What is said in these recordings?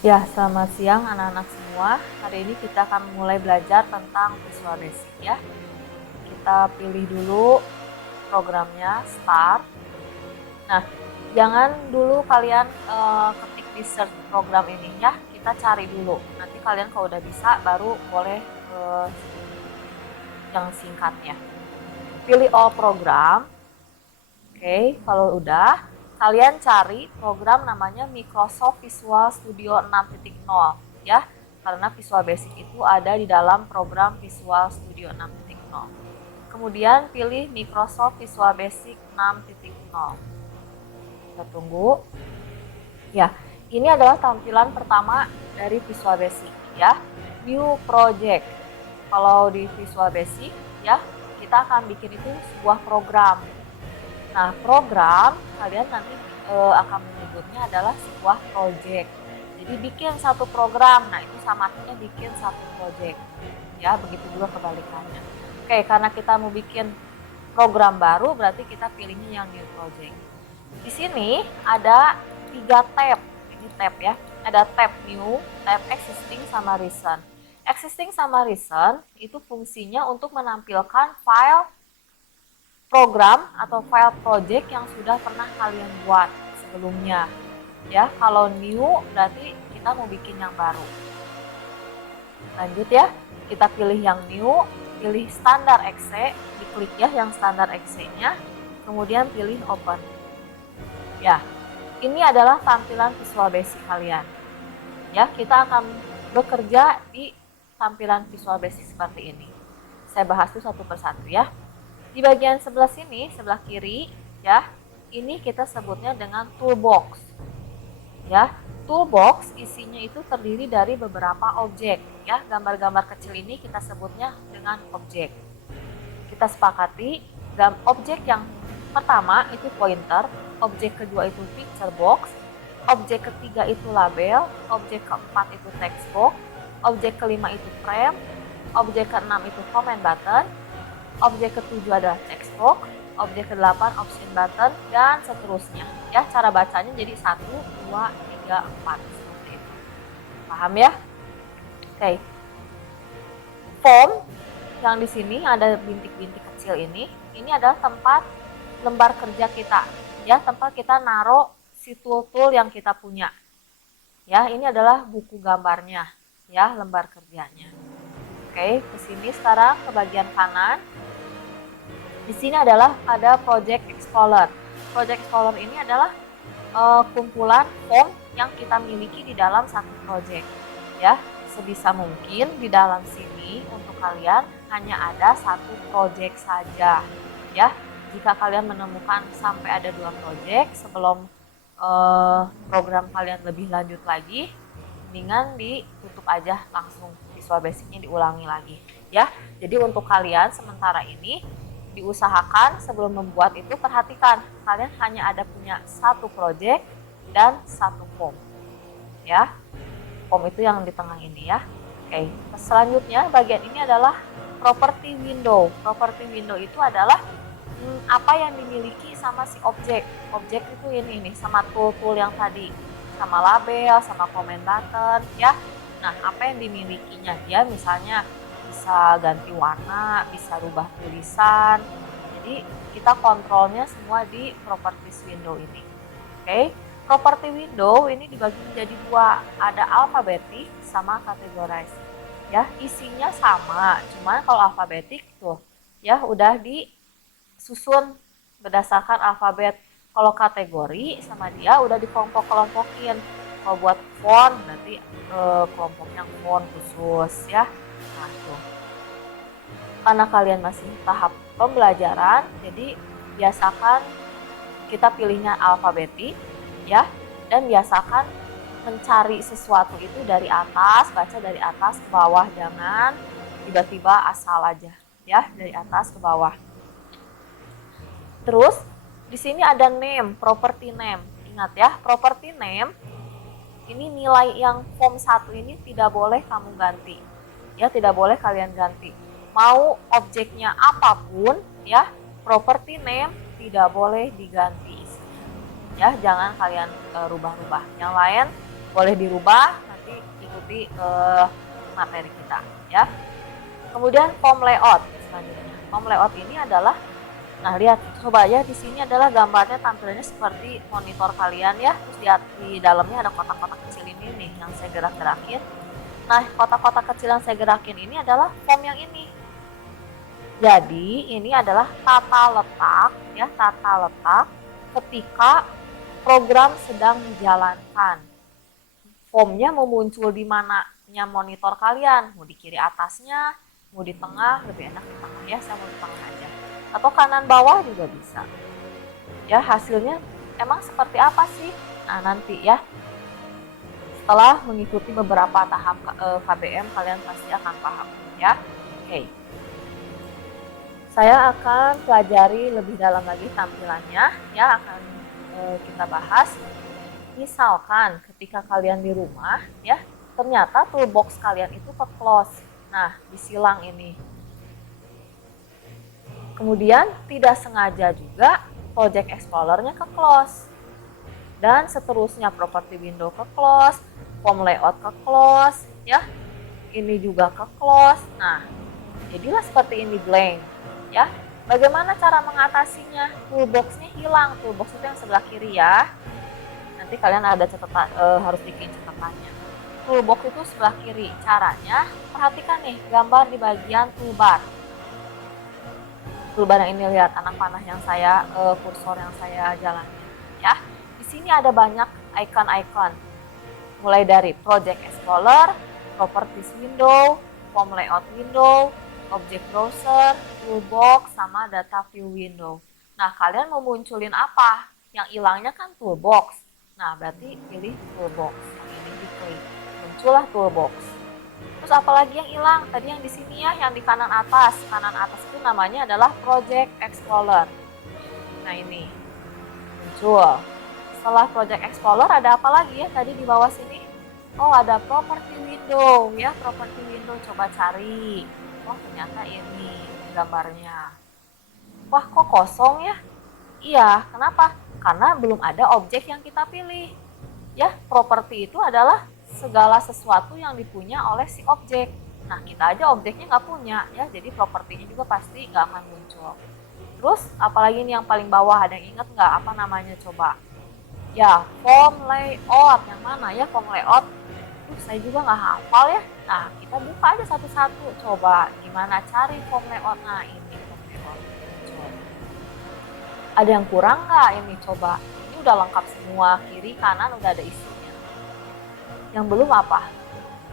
Ya, selamat siang anak-anak semua. Hari ini kita akan mulai belajar tentang Visual Basic ya. Kita pilih dulu programnya, Start. Nah, jangan dulu kalian ketik di search program ini ya. Kita cari dulu. Nanti kalian kalau udah bisa baru boleh yang singkatnya. Pilih all program. Oke, kalau udah, kalian cari program namanya Microsoft Visual Studio 6.0 ya. Karena Visual Basic itu ada di dalam program Visual Studio 6.0. Kemudian pilih Microsoft Visual Basic 6.0. Kita tunggu. Ya, ini adalah tampilan pertama dari Visual Basic ya. New Project. Kalau di Visual Basic ya, kita akan bikin itu sebuah program. Nah, program kalian nanti akan menyebutnya adalah sebuah project. Jadi bikin satu program, nah itu sama artinya bikin satu project. Ya, begitu juga kebalikannya. Oke, karena kita mau bikin program baru, berarti kita pilihnya yang new project. Di sini ada 3 tab. Ini tab ya. Ada tab new, tab existing, sama recent. Existing sama recent itu fungsinya untuk menampilkan file program atau file project yang sudah pernah kalian buat sebelumnya. Ya, kalau new berarti kita mau bikin yang baru. Lanjut ya, kita pilih yang new, pilih standar exe, diklik ya yang standar exe-nya, kemudian pilih open. Ya, ini adalah tampilan Visual Basic kalian. Ya, kita akan bekerja di tampilan Visual Basic seperti ini. Saya bahas tuh satu persatu ya. Di bagian sebelah sini, sebelah kiri, ya, ini kita sebutnya dengan toolbox. Ya, toolbox isinya itu terdiri dari beberapa objek. Ya, gambar-gambar kecil ini kita sebutnya dengan objek. Kita sepakati, objek yang pertama itu pointer, objek kedua itu picture box, objek ketiga itu label, objek keempat itu text box, objek kelima itu frame, objek keenam itu comment button, objek ketujuh adalah text box, objek ke-8 option button, dan seterusnya. Ya, cara bacanya jadi 1, 2, 3, 4 seperti itu. Paham ya? Oke. Form yang di sini ada bintik-bintik kecil ini adalah tempat lembar kerja kita. Ya, tempat kita naruh si tool-tool yang kita punya. Ya, ini adalah buku gambarnya, ya, lembar kerjanya. Oke, ke sini sekarang ke bagian kanan. Di sini adalah ada Project Explorer. Project Explorer ini adalah kumpulan form yang kita miliki di dalam satu project. Ya, sebisa mungkin di dalam sini untuk kalian hanya ada satu project saja. Ya, jika kalian menemukan sampai ada 2 project sebelum program kalian lebih lanjut lagi, mendingan ditutup aja langsung, Visual Basic-nya diulangi lagi. Ya, jadi untuk kalian sementara ini diusahakan sebelum membuat itu perhatikan kalian hanya ada punya satu project dan satu form. Ya, form itu yang di tengah ini ya. Oke, selanjutnya bagian ini adalah property window. Property window itu adalah apa yang dimiliki sama si objek. Objek itu ini sama tool-tool yang tadi, sama label, sama comment button ya. Nah, apa yang dimilikinya? Dia misalnya bisa ganti warna, bisa rubah tulisan. Jadi kita kontrolnya semua di properties window ini. Oke, property window ini dibagi menjadi 2, ada alphabetic sama categorize. Ya, isinya sama, cuman kalau alphabetic tuh ya udah disusun berdasarkan alfabet. Kalau kategori sama dia udah dikelompok-kelompokin. Kalau buat font nanti kelompoknya font khusus ya. Nah, tuh. Karena kalian masih tahap pembelajaran, jadi biasakan kita pilihnya alfabetik ya, dan biasakan mencari sesuatu itu dari atas, baca dari atas ke bawah, jangan tiba-tiba asal aja ya, dari atas ke bawah. Terus di sini ada name, property name. Ingat ya, property name ini nilai yang form 1 ini tidak boleh kamu ganti. Ya, tidak boleh kalian ganti. Mau objeknya apapun ya, property name tidak boleh diganti. Ya, jangan kalian rubah-rubah. Yang lain boleh dirubah, mengikuti materi kita ya. Kemudian form layout selanjutnya. Form layout ini adalah, nah lihat coba ya, di sini adalah gambarnya tampilannya seperti monitor kalian ya. Terus di dalamnya ada kotak-kotak kecil ini nih yang saya gerak-gerakin. Nah, kotak-kotak kecil yang saya gerakin ini adalah form yang ini. Jadi ini adalah tata letak ya, tata letak ketika program sedang dijalankan. Formnya mau muncul di mananya monitor kalian, mau di kiri atasnya, mau di tengah, lebih enak di tengah ya, saya mau di tengah aja, atau kanan bawah juga bisa ya. Hasilnya emang seperti apa sih? Nah nanti ya, setelah mengikuti beberapa tahap KBM kalian pasti akan paham ya. Oke, saya akan pelajari lebih dalam lagi tampilannya ya, akan kita bahas. Misalkan ketika kalian di rumah ya, ternyata toolbox kalian itu ke close, nah disilang ini. Kemudian tidak sengaja juga Project Explorer-nya ke close, dan seterusnya property window ke close, form layout ke close ya, ini juga ke close. Nah jadilah seperti ini, blank ya. Bagaimana cara mengatasinya? Toolbox-nya hilang, toolbox itu yang sebelah kiri ya. Nanti kalian ada catatan, harus bikin catatannya. Toolbox itu sebelah kiri. Caranya, perhatikan nih gambar di bagian toolbar. Toolbar yang ini, lihat anak panah yang saya, kursor yang saya jalani ya. Di sini ada banyak icon-icon. Mulai dari Project Explorer, Properties Window, Form Layout Window, Object Browser, Toolbox, sama Data View Window. Nah, kalian mau munculin apa? Yang hilangnya kan Toolbox. Nah, berarti pilih Toolbox. Yang ini diklik, muncullah Toolbox. Terus apalagi yang hilang? Tadi yang di sini ya, yang di kanan atas. Kanan atas itu namanya adalah Project Explorer. Nah, ini muncul. Setelah Project Explorer ada apa lagi ya tadi di bawah sini? Oh, ada Property Window ya, Property Window. Coba cari. Wah, ternyata ini gambarnya. Wah, kok kosong ya? Iya, kenapa? Karena belum ada objek yang kita pilih. Ya, properti itu adalah segala sesuatu yang dipunya oleh si objek. Nah, kita aja objeknya nggak punya ya, jadi propertinya juga pasti nggak akan muncul. Terus, apalagi ini yang paling bawah, ada yang ingat nggak apa namanya coba? Ya, form layout. Yang mana ya form layout? Saya juga nggak hafal ya. Nah, kita buka aja satu-satu. Coba gimana cari form layout. Nah, ini form layout. Ada yang kurang nggak ini? Coba. Ini udah lengkap semua, kiri kanan udah ada isinya. Yang belum apa?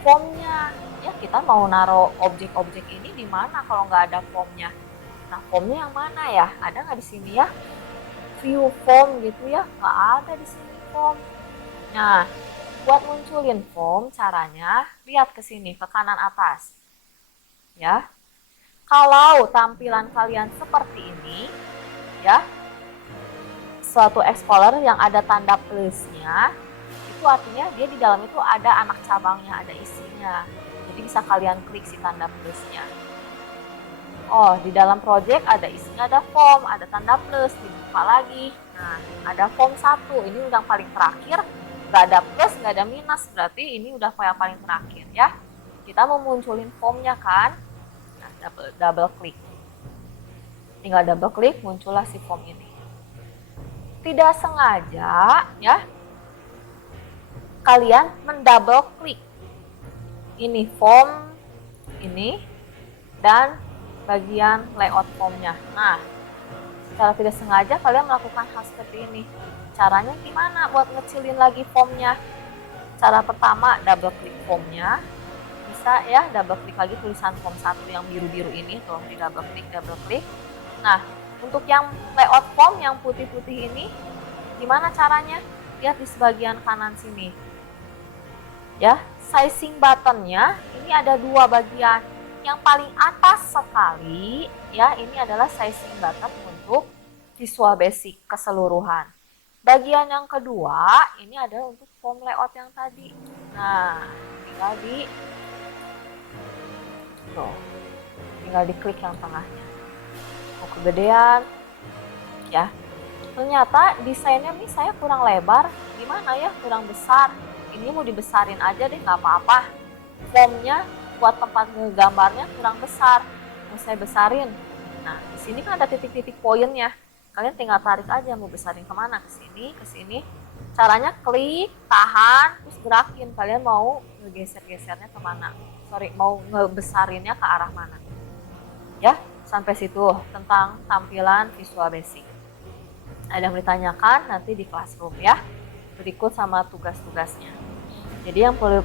Formnya. Ya, kita mau naruh objek-objek ini di mana kalau nggak ada formnya? Nah, formnya yang mana ya? Ada nggak di sini ya? View form gitu ya? Nggak ada di sini form. Nah, buat munculin form caranya lihat ke sini, ke kanan atas. Ya. Kalau tampilan kalian seperti ini, ya, suatu explorer yang ada tanda plusnya, itu artinya dia di dalam itu ada anak cabangnya, ada isinya. Jadi bisa kalian klik si tanda plusnya. Oh, di dalam project ada isinya, ada form, ada tanda plus, dibuka lagi. Nah, ada form 1, ini udah paling terakhir, nggak ada plus, nggak ada minus, berarti ini udah yang paling terakhir ya. Kita mau munculin formnya kan, nah, double klik. Tinggal double klik, muncullah si form ini. Tidak sengaja ya, kalian mendouble klik ini form ini dan bagian layout formnya. Nah, secara tidak sengaja kalian melakukan hal seperti ini. Caranya gimana buat ngecilin lagi formnya? Cara pertama, double klik formnya. Bisa ya, double klik lagi tulisan form 1 yang biru-biru ini, tolong di double klik. Nah, untuk yang layout form yang putih-putih ini, gimana caranya? Lihat di sebagian kanan sini. Ya, sizing buttonnya ini ada 2 bagian. Yang paling atas sekali ya, ini adalah sizing button untuk Visual Basic keseluruhan. Bagian yang kedua ini adalah untuk form layout yang tadi. Nah, tinggal diklik yang tengahnya. Mau kegedean ya. Ternyata desainnya nih saya kurang lebar, gimana ya, kurang besar. Ini mau dibesarin aja deh, nggak apa-apa. formnya buat tempat gambarnya kurang besar, mau saya besarin. Nah, di sini kan ada titik-titik poinnya. Kalian tinggal tarik aja mau besarin kemana, ke sini, ke sini. Caranya klik, tahan, terus gerakin. Kalian mau ngegeser-gesernya kemana? Sorry, mau ngebesarinnya ke arah mana? Ya, sampai situ tentang tampilan Visual Basic. Ada yang ditanyakan nanti di classroom ya. Berikut sama tugas-tugasnya. Jadi yang perlu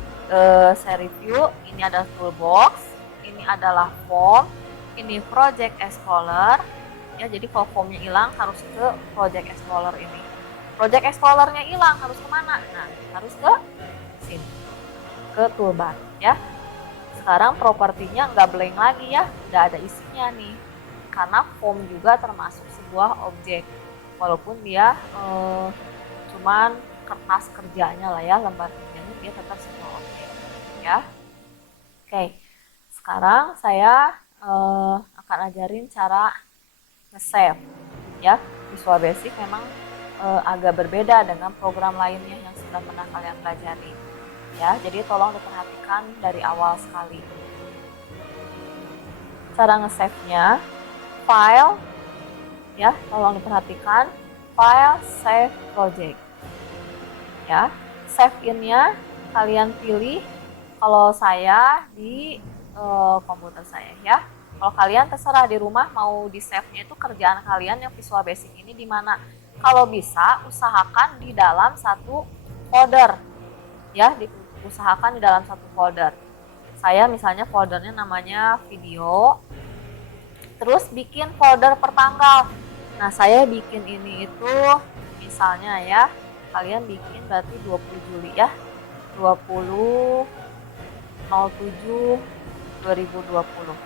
saya review, ini ada toolbox, ini adalah form, ini project explorer. Ya, jadi kalau formnya hilang harus ke project explorer ini. Project explorernya hilang harus kemana? Nah, harus ke sini, ke toolbar ya. Sekarang propertinya nggak blank lagi ya, udah ada isinya nih. Karena form juga termasuk sebuah objek, walaupun dia cuman kertas kerjanya lah ya, lembar kerjanya dia tetap sebuah objek ya. Oke, sekarang saya akan ajarin cara nge-save ya. Visual Basic memang agak berbeda dengan program lainnya yang sudah pernah kalian pelajari ya, jadi tolong diperhatikan dari awal sekali. Cara nge-save-nya, file ya, tolong diperhatikan, file save project ya. Save in-nya kalian pilih, kalau saya di komputer saya ya. Kalau kalian terserah di rumah mau di save-nya itu kerjaan kalian yang Visual Basic ini di mana. Kalau bisa usahakan di dalam satu folder ya, diusahakan di dalam satu folder. Saya misalnya foldernya namanya video, terus bikin folder per tanggal. Nah, saya bikin ini itu misalnya ya, kalian bikin berarti 20 Juli ya, 20/07/2020.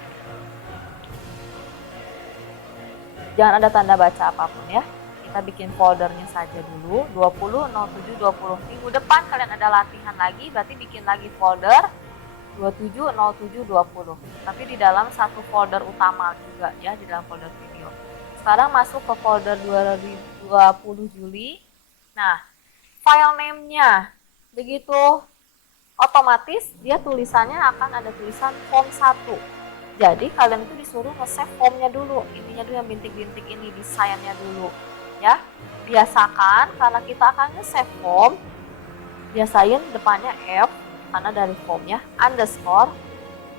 Jangan ada tanda baca apapun ya, kita bikin foldernya saja dulu, 20/07/20. Minggu depan kalian ada latihan lagi, berarti bikin lagi folder 27/07/20, tapi di dalam satu folder utama juga ya, di dalam folder video. Sekarang masuk ke folder 2020 Juli. Nah, file name-nya begitu otomatis dia tulisannya akan ada tulisan form 1. Jadi kalian itu disuruh nge-save formnya dulu, ininya dulu yang bintik-bintik ini, desainnya dulu ya. Biasakan karena kita akan nge-save form, biasain depannya F karena dari formnya, underscore.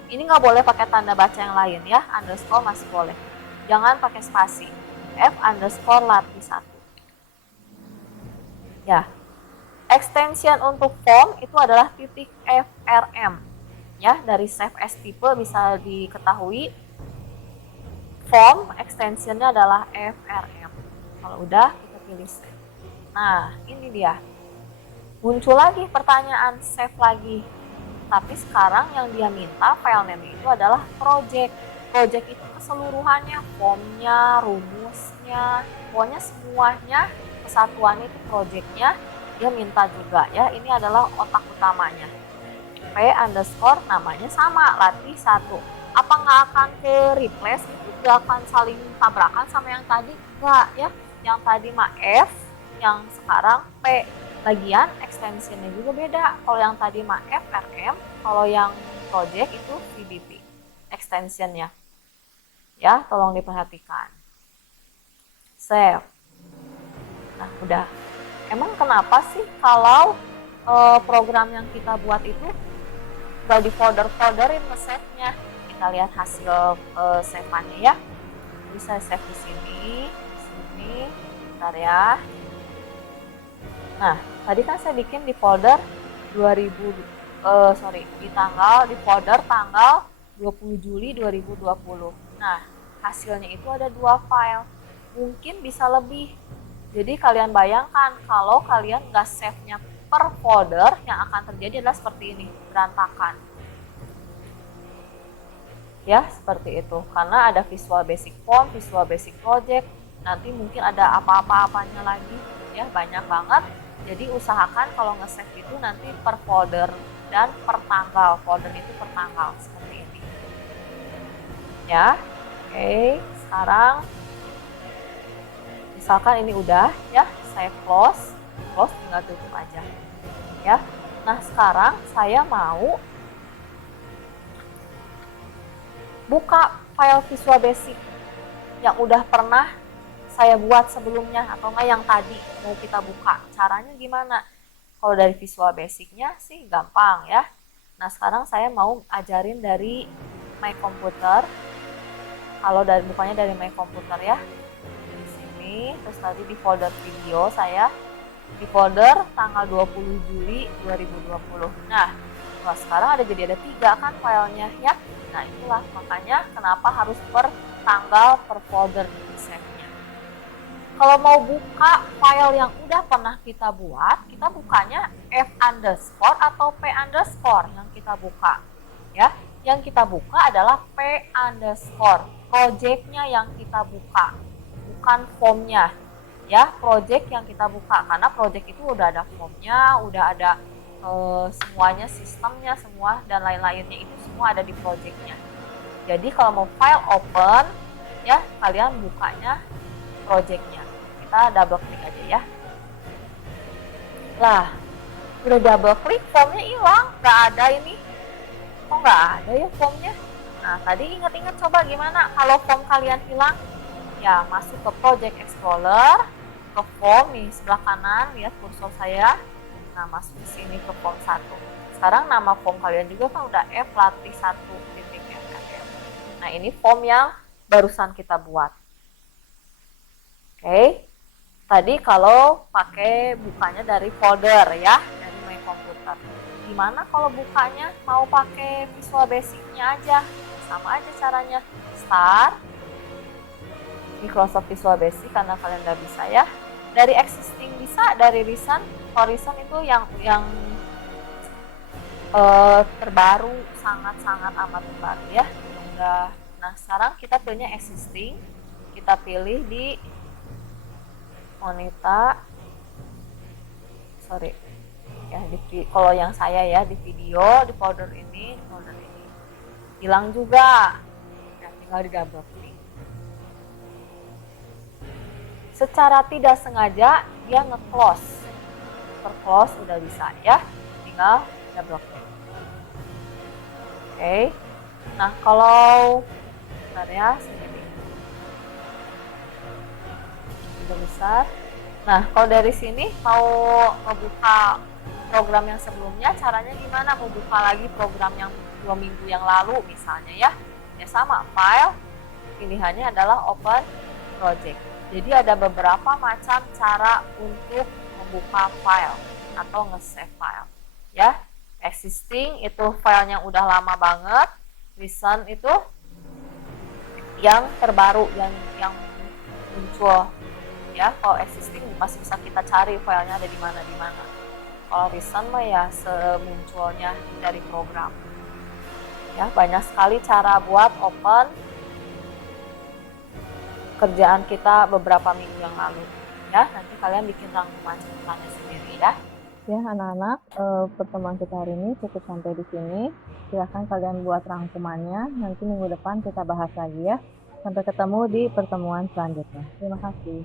Ini nggak boleh pakai tanda baca yang lain ya, underscore masih boleh, jangan pakai spasi. F underscore latih 1 ya. Extension untuk form itu adalah titik FRM ya. Dari save as type bisa diketahui form extensionnya adalah FRM. Kalau udah kita pilih save. Nah, ini dia. Muncul lagi pertanyaan save lagi. Tapi sekarang yang dia minta file name itu adalah project. Project itu keseluruhannya, formnya, rumusnya, pokoknya semuanya kesatuannya itu projectnya dia minta juga ya. Ini adalah otak utamanya. P underscore namanya sama, latih 1. Apa nggak akan ke replace, itu nggak akan saling tabrakan sama yang tadi? Nggak ya, yang tadi mah F, yang sekarang P. Lagian extensionnya juga beda, kalau yang tadi mah FRM, kalau yang project itu VBP extensionnya ya, tolong diperhatikan. Save. Nah, udah. Emang kenapa sih kalau program yang kita buat itu gak di folder-folderin nge-save-nya? Kita lihat hasil save-annya ya. Bisa save di sini, bentar ya. Nah, tadi kan saya bikin di folder di folder tanggal 20 Juli 2020. Nah, hasilnya itu ada 2 file. Mungkin bisa lebih. Jadi kalian bayangkan kalau kalian nggak save-nya per folder, yang akan terjadi adalah seperti ini, berantakan. Ya, seperti itu. Karena ada Visual Basic Form, Visual Basic Project, nanti mungkin ada apa-apa-apanya lagi, ya banyak banget. Jadi usahakan kalau nge-save itu nanti per folder dan per tanggal. Folder itu per tanggal, seperti ini. Ya, oke. Sekarang misalkan ini udah ya, saya close tinggal tutup aja ya. Nah, sekarang saya mau buka file Visual Basic yang udah pernah saya buat sebelumnya atau enggak yang tadi mau kita buka. Caranya gimana? Kalau dari Visual Basic-nya sih gampang ya. Nah, sekarang saya mau ajarin dari My Computer. Kalau dari bukanya dari My Computer ya. Di sini, terus tadi di folder video saya di folder tanggal 20 Juli 2020. Nah, sekarang jadi ada 3 kan filenya ya. Nah, itulah makanya kenapa harus per tanggal per folder di save-nya. Kalau mau buka file yang udah pernah kita buat, kita bukanya F underscore atau P underscore yang kita buka. Ya, yang kita buka adalah P underscore, project-nya yang kita buka, bukan form-nya. Ya, project yang kita buka, karena project itu udah ada form-nya, udah ada semuanya, sistemnya semua, dan lain-lainnya itu semua ada di project-nya. Jadi kalau mau file open, ya kalian bukanya project-nya. Kita double klik aja ya. Lah, udah double klik, formnya hilang, nggak ada ini. Kok nggak ada ya formnya? Nah, tadi ingat-ingat coba gimana kalau form kalian hilang? Ya, masuk ke Project Explorer, ke form nih sebelah kanan, lihat kursor saya. Nah, masuk ke sini ke form 1. Sekarang nama form kalian juga kan udah f-latih1.ffm. Nah, ini form yang barusan kita buat. Oke. Tadi kalau pakai bukanya dari folder ya, dari My Computer. Gimana kalau bukanya mau pakai Visual Basic-nya aja? Sama aja caranya. Start, Microsoft Visual Basic karena kalian udah bisa ya. Dari existing bisa, dari recent, horizon itu yang terbaru, sangat-sangat amat terbaru ya. Udah. Nah, sekarang kita pilihnya existing. Kita pilih di Monita, sorry ya, kalau yang saya ya di video, di folder ini hilang juga ya, tinggal di double klik. Secara tidak sengaja dia nge-close, per-close udah bisa ya, tinggal double klik. Oke. Nah, kalau bentar ya, besar. Nah, kalau dari sini mau membuka program yang sebelumnya, caranya gimana? Mau buka lagi program yang 2 minggu yang lalu misalnya ya. Ya sama, file, pilihannya adalah open project. Jadi ada beberapa macam cara untuk membuka file atau nge-save file. Ya, existing itu filenya udah lama banget, recent itu yang terbaru, yang muncul. Ya, kalau existing masih bisa kita cari filenya ada di mana. Kalau recent mah ya semunculnya dari program. Ya, banyak sekali cara buat open kerjaan kita beberapa minggu yang lalu. Ya, nanti kalian bikin rangkuman ceritanya sendiri ya. Ya, anak-anak, pertemuan kita hari ini cukup sampai di sini. Silahkan kalian buat rangkumannya. Nanti minggu depan kita bahas lagi ya. Sampai ketemu di pertemuan selanjutnya. Terima kasih.